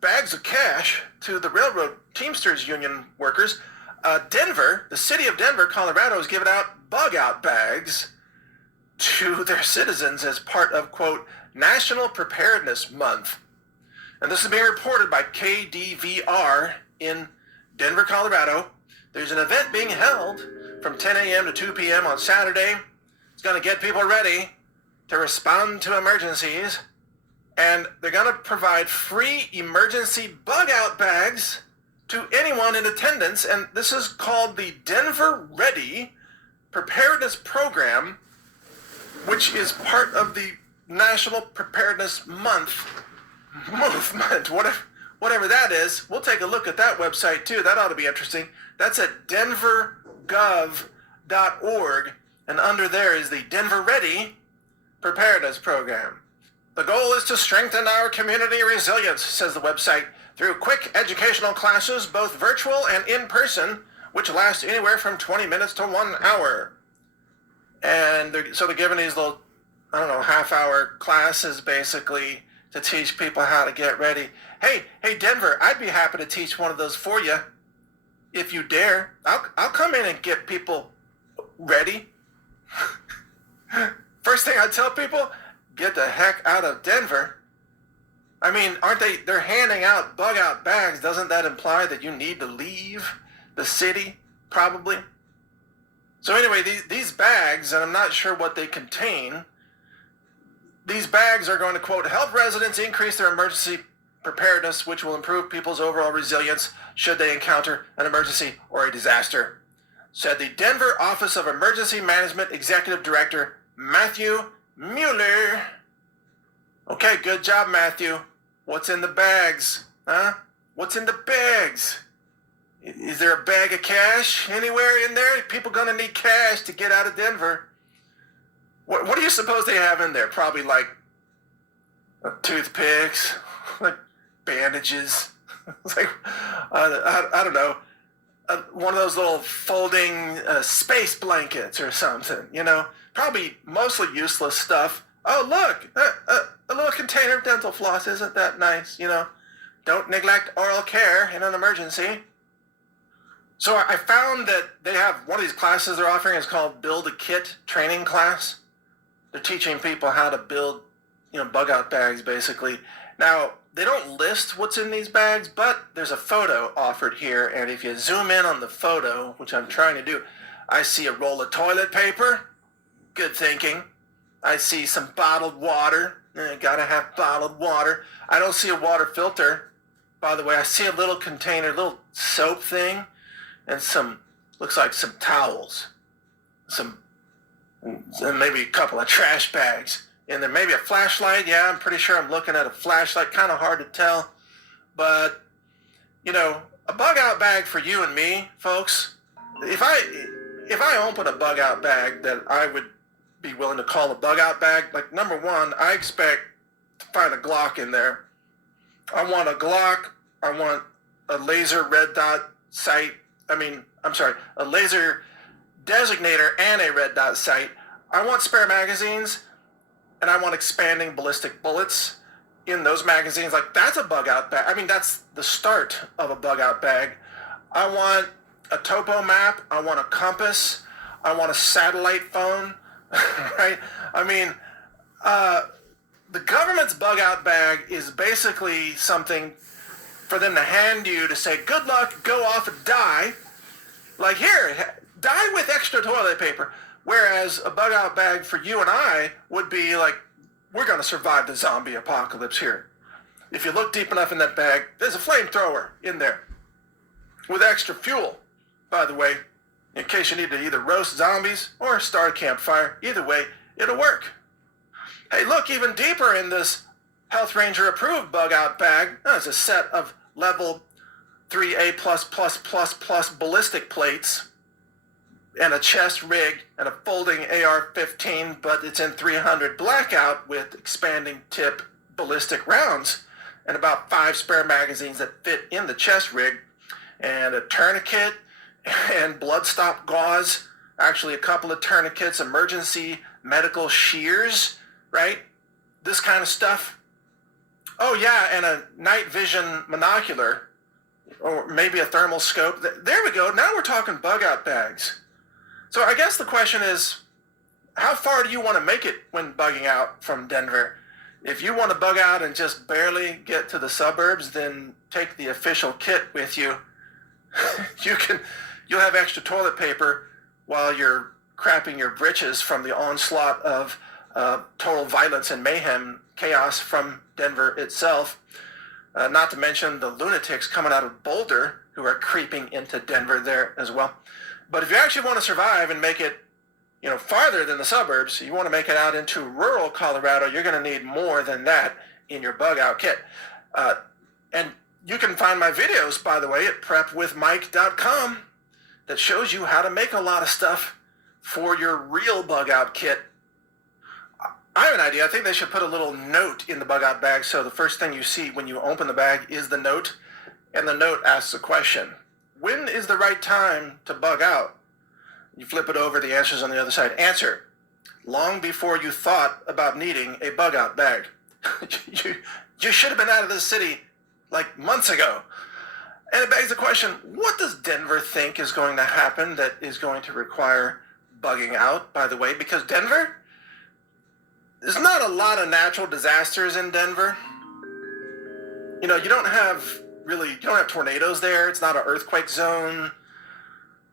bags of cash to the Railroad Teamsters Union workers. Denver, the city of Denver, Colorado, has given out bug-out bags to their citizens as part of, quote, National Preparedness Month. And this is being reported by KDVR in Denver, Colorado. There's an event being held from 10 a.m. to 2 p.m. on Saturday. It's going to get people ready to respond to emergencies. And they're going to provide free emergency bug-out bags to anyone in attendance. And this is called the Denver Ready Preparedness Program, which is part of the National Preparedness Month movement. Whatever that is, we'll take a look at that website too. That ought to be interesting. That's at denvergov.org, and under there is the Denver Ready Preparedness Program. The goal is to strengthen our community resilience, says the website, through quick educational classes, both virtual and in person, which last anywhere from 20 minutes to 1 hour. And they're giving these little, half-hour classes basically to teach people how to get ready. Hey, Denver, I'd be happy to teach one of those for you if you dare. I'll come in and get people ready. First thing I tell people, get the heck out of Denver. I mean, they're handing out bug-out bags. Doesn't that imply that you need to leave the city, probably? So anyway, these bags, and I'm not sure what they contain, these bags are going to, quote, help residents increase their emergency preparedness, which will improve people's overall resilience should they encounter an emergency or a disaster, said the Denver Office of Emergency Management Executive Director Matthew Mueller. Okay, good job, Matthew. What's in the bags? Huh? What's in the bags? Is there a bag of cash anywhere in there? People gonna need cash to get out of Denver. What do you suppose they have in there? Probably like toothpicks, like bandages. It's like, I don't know, one of those little folding space blankets or something, Probably mostly useless stuff. Oh, look, a little container of dental floss. Isn't that nice? Don't neglect oral care in an emergency. So I found that they have one of these classes they're offering is called Build a Kit training class. They're teaching people how to build, bug-out bags, basically. Now, they don't list what's in these bags, but there's a photo offered here, and if you zoom in on the photo, which I'm trying to do, I see a roll of toilet paper. Good thinking. I see some bottled water. Gotta have bottled water. I don't see a water filter. By the way, I see a little container, little soap thing, and looks like some towels. And maybe a couple of trash bags. And then maybe a flashlight. Yeah, I'm pretty sure I'm looking at a flashlight. Kind of hard to tell. But, a bug-out bag for you and me, folks, if I open a bug-out bag that I would be willing to call a bug-out bag, like, number one, I expect to find a Glock in there. I want a Glock. I want a laser red dot sight. A laser designator and a red dot sight. I want spare magazines, and I want expanding ballistic bullets in those magazines. Like, that's a bug-out bag. That's the start of a bug-out bag. I want a topo map. I want a compass. I want a satellite phone, right? The government's bug-out bag is basically something for them to hand you to say, good luck, go off and die. Like, here, die with extra toilet paper. Whereas a bug-out bag for you and I would be like, we're going to survive the zombie apocalypse here. If you look deep enough in that bag, there's a flamethrower in there with extra fuel, by the way, in case you need to either roast zombies or start a campfire. Either way, it'll work. Hey, look, even deeper in this Health Ranger approved bug-out bag, there's a set of level 3A++++ ballistic plates and a chest rig and a folding AR-15, but it's in 300 blackout with expanding tip ballistic rounds and about 5 spare magazines that fit in the chest rig, and a tourniquet and blood stop gauze, actually a couple of tourniquets, emergency medical shears, right? This kind of stuff. Oh yeah, and a night vision monocular, or maybe a thermal scope. There we go. Now we're talking bug out bags. So I guess the question is, how far do you want to make it when bugging out from Denver? If you want to bug out and just barely get to the suburbs, then take the official kit with you. You'll have extra toilet paper while you're crapping your britches from the onslaught of total violence and mayhem, chaos from Denver itself. Not to mention the lunatics coming out of Boulder who are creeping into Denver there as well. But if you actually want to survive and make it, farther than the suburbs, you want to make it out into rural Colorado, you're going to need more than that in your bug out kit. And you can find my videos, by the way, at prepwithmike.com that shows you how to make a lot of stuff for your real bug out kit. I have an idea. I think they should put a little note in the bug out bag so the first thing you see when you open the bag is the note, and the note asks a question. When is the right time to bug out? You flip it over, the answer's on the other side. Answer: long before you thought about needing a bug out bag. you should have been out of this city like months ago. And it begs the question, what does Denver think is going to happen that is going to require bugging out, by the way? Because Denver, there's not a lot of natural disasters in Denver. You don't have tornadoes there. It's not an earthquake zone.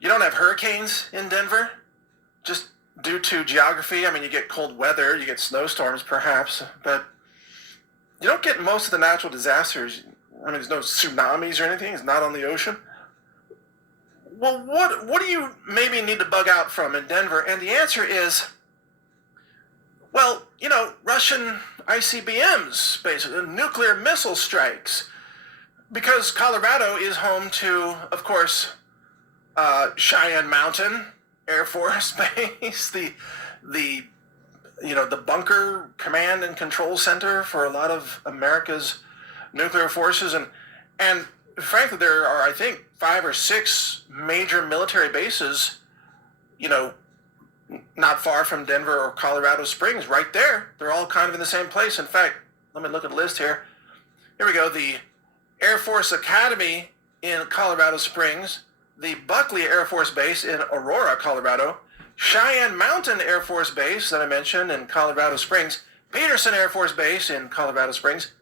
You don't have hurricanes in Denver, just due to geography. I mean, you get cold weather, you get snowstorms perhaps, but you don't get most of the natural disasters. I mean, there's no tsunamis or anything. It's not on the ocean. Well, what do you maybe need to bug out from in Denver? And the answer is, well, Russian ICBMs, basically, nuclear missile strikes. Because Colorado is home to, of course, Cheyenne Mountain Air Force Base, the bunker command and control center for a lot of America's nuclear forces, and frankly, there are, I think, 5 or 6 major military bases, not far from Denver or Colorado Springs, right there. They're all kind of in the same place. In fact, let me look at the list here. Here we go. The Air Force Academy in Colorado Springs, the Buckley Air Force Base in Aurora, Colorado, Cheyenne Mountain Air Force Base that I mentioned in Colorado Springs, Peterson Air Force Base in Colorado Springs,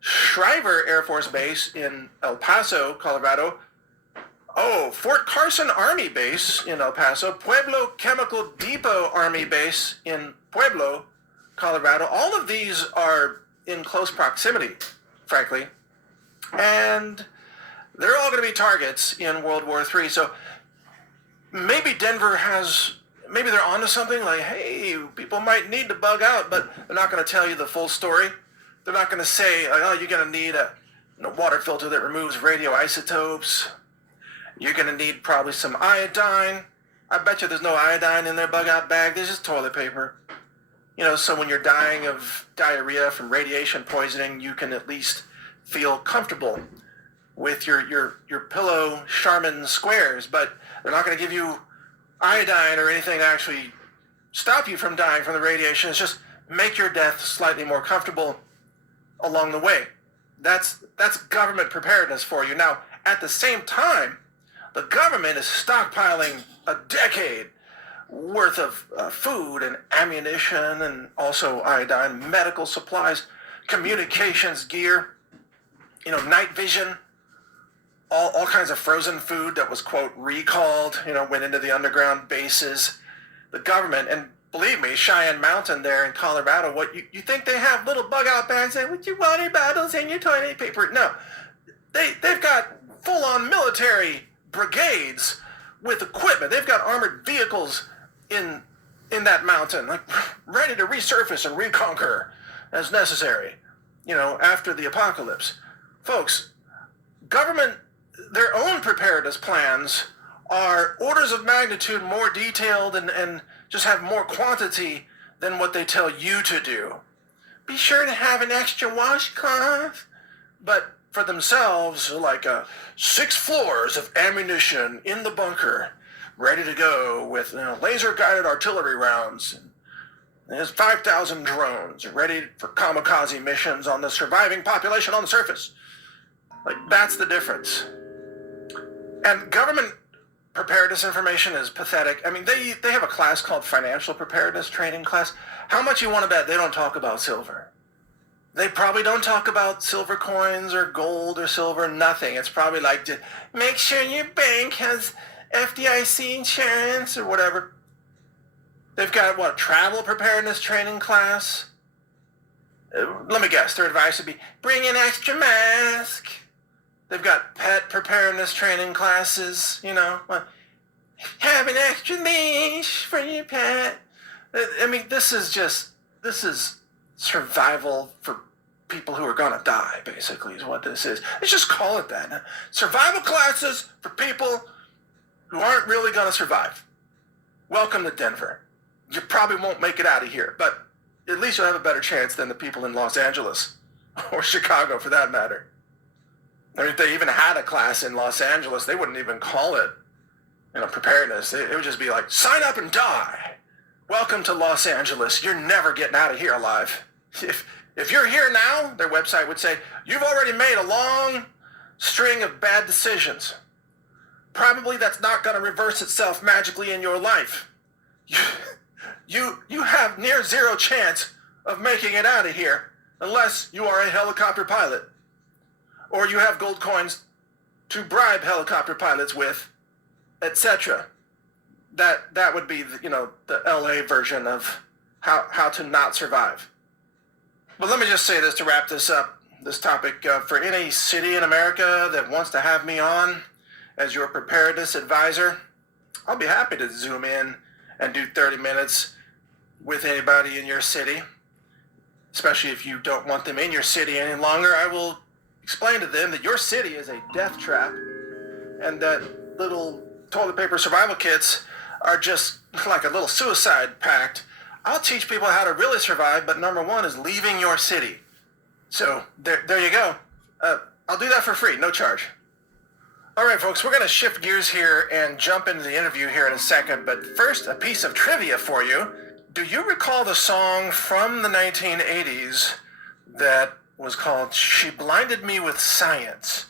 Shriver Air Force Base in El Paso, Colorado, Fort Carson Army Base in El Paso, Pueblo Chemical Depot Army Base in Pueblo, Colorado. All of these are in close proximity, frankly, and they're all going to be targets in World War III. So maybe maybe they're onto something like, hey, people might need to bug out, but they're not going to tell you the full story. They're not going to say, like, oh, you're going to need a water filter that removes radioisotopes. You're going to need probably some iodine. I bet you there's no iodine in their bug out bag. There's just toilet paper. So when you're dying of diarrhea from radiation poisoning, you can at least feel comfortable with your pillow Charmin squares, but they're not going to give you iodine or anything to actually stop you from dying from the radiation. It's just make your death slightly more comfortable along the way. That's government preparedness for you. Now, at the same time, the government is stockpiling a decade worth of food and ammunition and also iodine, medical supplies, communications gear, night vision, all kinds of frozen food that was, quote, recalled, went into the underground bases. The government, and believe me, Cheyenne Mountain there in Colorado, what you think they have little bug out bags and with your water bottles and your toilet paper? No. They've got full-on military brigades with equipment. They've got armored vehicles in that mountain, like ready to resurface and reconquer as necessary, after the apocalypse. Folks, government, their own preparedness plans are orders of magnitude more detailed and just have more quantity than what they tell you to do. Be sure to have an extra washcloth. But for themselves, like 6 floors of ammunition in the bunker, ready to go with laser-guided artillery rounds, There's 5,000 drones ready for kamikaze missions on the surviving population on the surface. Like, that's the difference. And government preparedness information is pathetic. I mean, they have a class called financial preparedness training class. How much you want to bet they don't talk about silver? They probably don't talk about silver coins or gold or silver, nothing. It's probably like, just make sure your bank has FDIC insurance or whatever. They've got, what, travel preparedness training class? Let me guess, their advice would be, bring an extra mask. They've got pet preparedness training classes, you know. Have an extra leash for your pet. I mean, this is survival for people who are going to die, basically, is what this is. Let's just call it that. Survival classes for people who aren't really going to survive. Welcome to Denver. You probably won't make it out of here, but at least you'll have a better chance than the people in Los Angeles, or Chicago for that matter. I mean, if they even had a class in Los Angeles, they wouldn't even call it, preparedness. It would just be like, sign up and die. Welcome to Los Angeles. You're never getting out of here alive. If you're here now, their website would say, you've already made a long string of bad decisions. Probably that's not going to reverse itself magically in your life. You have near zero chance of making it out of here unless you are a helicopter pilot or you have gold coins to bribe helicopter pilots with, etc. That would be the LA version of how to not survive. But let me just say this to wrap this up, this topic. For any city in America that wants to have me on as your preparedness advisor, I'll be happy to zoom in and do 30 minutes with anybody in your city, especially if you don't want them in your city any longer. I will explain to them that your city is a death trap and that little toilet paper survival kits are just like a little suicide pact. I'll teach people how to really survive, but number one is leaving your city. So there you go. I'll do that for free, no charge. All right, folks, we're going to shift gears here and jump into the interview here in a second. But first, a piece of trivia for you. Do you recall the song from the 1980s that was called She Blinded Me with Science?